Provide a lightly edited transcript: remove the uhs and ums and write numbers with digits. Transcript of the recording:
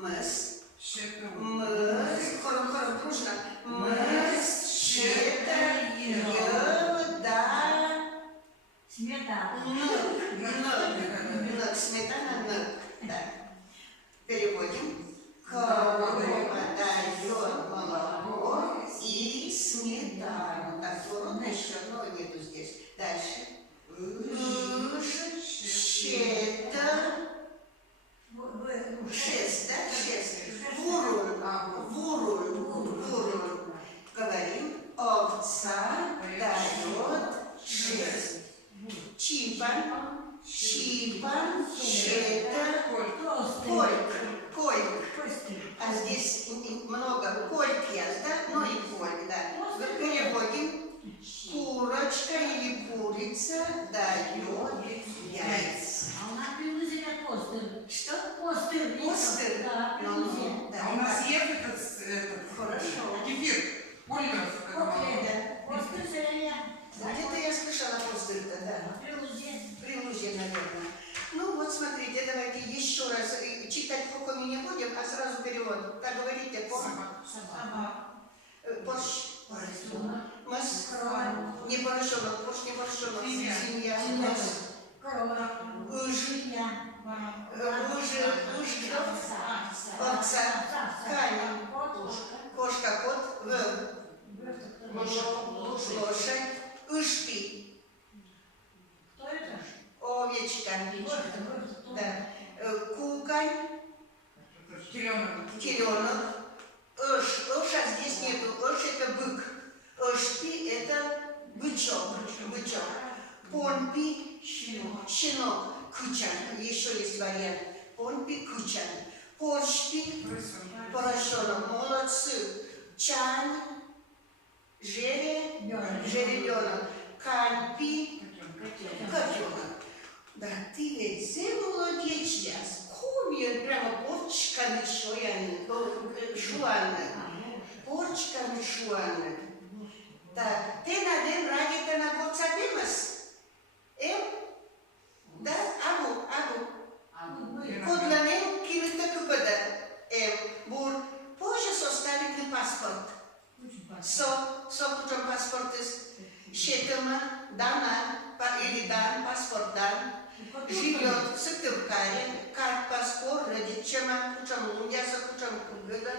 Мыс. Считаем. Мыс. Хором дружно. Мыс. Считаем. Да. Сметана. Сметана. Да. Переводим. Корова дает молоко и сметану. Так, сложно еще, но нету здесь. Дальше. Шесть, да? Шесть. Вурун. Говорим. Овца дает 6. Чипан. Это кольк. А здесь много колькияс, да? Ну и коль, да. Переводим. Курочка или курица дает яйца. А у нас привозили постер. Что? Постер. Да, привозили. Да. А у нас есть этот Хорошо. кефир, полимер. Постер зелень. Где-то я слышала постер-то, да. При Лузе, наверное. Ну вот, смотрите, давайте еще раз читать пока мы не будем, а сразу перевод. Так говорите, борщ. Мыс. Не поросенок, борщ не поросенок. Свинья. Овца. Камень. Кошка, кот. Лошадь. Ышпи. Кто это? Овечка. Да. Кукань. Теленок. А здесь нету. Это бык. Ышпи это бычок. Помпи. Щенок. Кучан. Еще есть вариант. Помпи, кучан. Поршпи. Поросенок. Молодцы. Чан. Жеребенок. Кальпи. Котенок. Да, ты ведь молодец. Кумир прямо порчками шуаны. Так, ты на день ради на борцабимас? Да? Абу. Подланем кинута купада. Бур. Позже составить паспорт. Кучом паспорт щетыма, дана, или дан, паспорт дан. Живет в Сыктывкаре, как паспорт, родичама, кучом луняса, кучом кугыда.